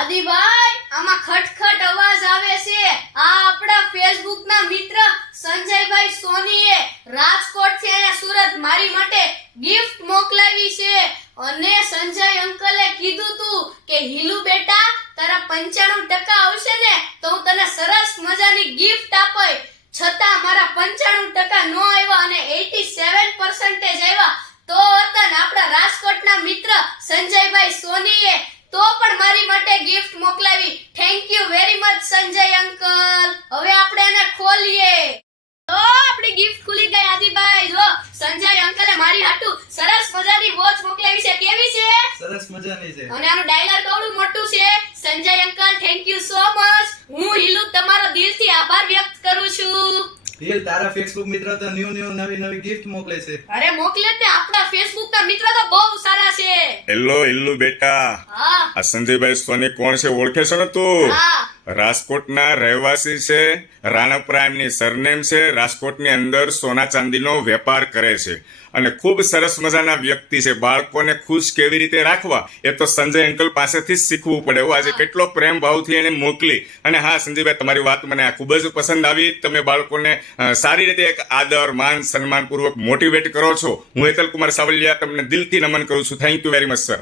આદિભાઈ આમાં ખટખટ અવાજ આવે છે. આ આપણા ફેસબુક ના મિત્ર સંજયભાઈ સોનીએ રાજકોટ થી અહીંયા સુરત મારી માટે ગિફ્ટ મોકલાવી છે અને સંજય અંકલે કીધું તું કે હિલુ બેટા તારા 95% આવશે ને તો હું તને સરસ મજાની ગિફ્ટ આપય. છતાં મારા 95% નો આવ્યા અને 87% આવ્યા તો વતન આપણા રાજકોટના મિત્ર સંજયભાઈ સોનીએ તો પણ મારી માટે ગિફ્ટ મોકલાવી. Thank you very much Sanjay uncle. હવે આપણે એને ખોલીએ. તો આપણી ગિફ્ટ ખુલી ગઈ આદિભાઈ. જો સંજય અંકલે મારી હાટુ સરસ મજાની વોચ મોકલાવી છે. કેવી છે? સરસ મજાની છે. અને આનું ડાયલર કેવડું મોટું છે. Sanjay uncle thank you so much. હું હિલુ તમારો દિલથી આભાર વ્યક્ત કરું છું. હિલ તારા ફેસબુક મિત્ર તો નવી ગિફ્ટ મોકલે છે. અરે મોકલે તે આપણા ફેસબુક ના મિત્ર તો બહુ સારા છે. હેલો હિલ્લુ બેટા, હા આ સંજયભાઈ સોની કોણ છે ઓળખે છે ને તું? હા રાજકોટના રહેવાસી છે, રાણપરા એમની સરનેમ છે. રાજકોટની અંદર સોના ચાંદીનો વેપાર કરે છે અને ખૂબ સરસ મજાના વ્યક્તિ છે. બાળકોને ખુશ કેવી રીતે રાખવા એ તો સંજય અંકલ પાસેથી જ શીખવું પડે. હું આજે કેટલો પ્રેમ ભાવથી એને મોકલી. અને હા સંજયભાઈ, તમારી વાત મને આ ખૂબ જ પસંદ આવી. તમે બાળકોને સારી રીતે એક આદર માન સન્માન પૂર્વક મોટિવેટ કરો છો. હું હેતલ કુમાર સાવલિયા તમને દિલથી નમન કરું છું. Thank you very much sir.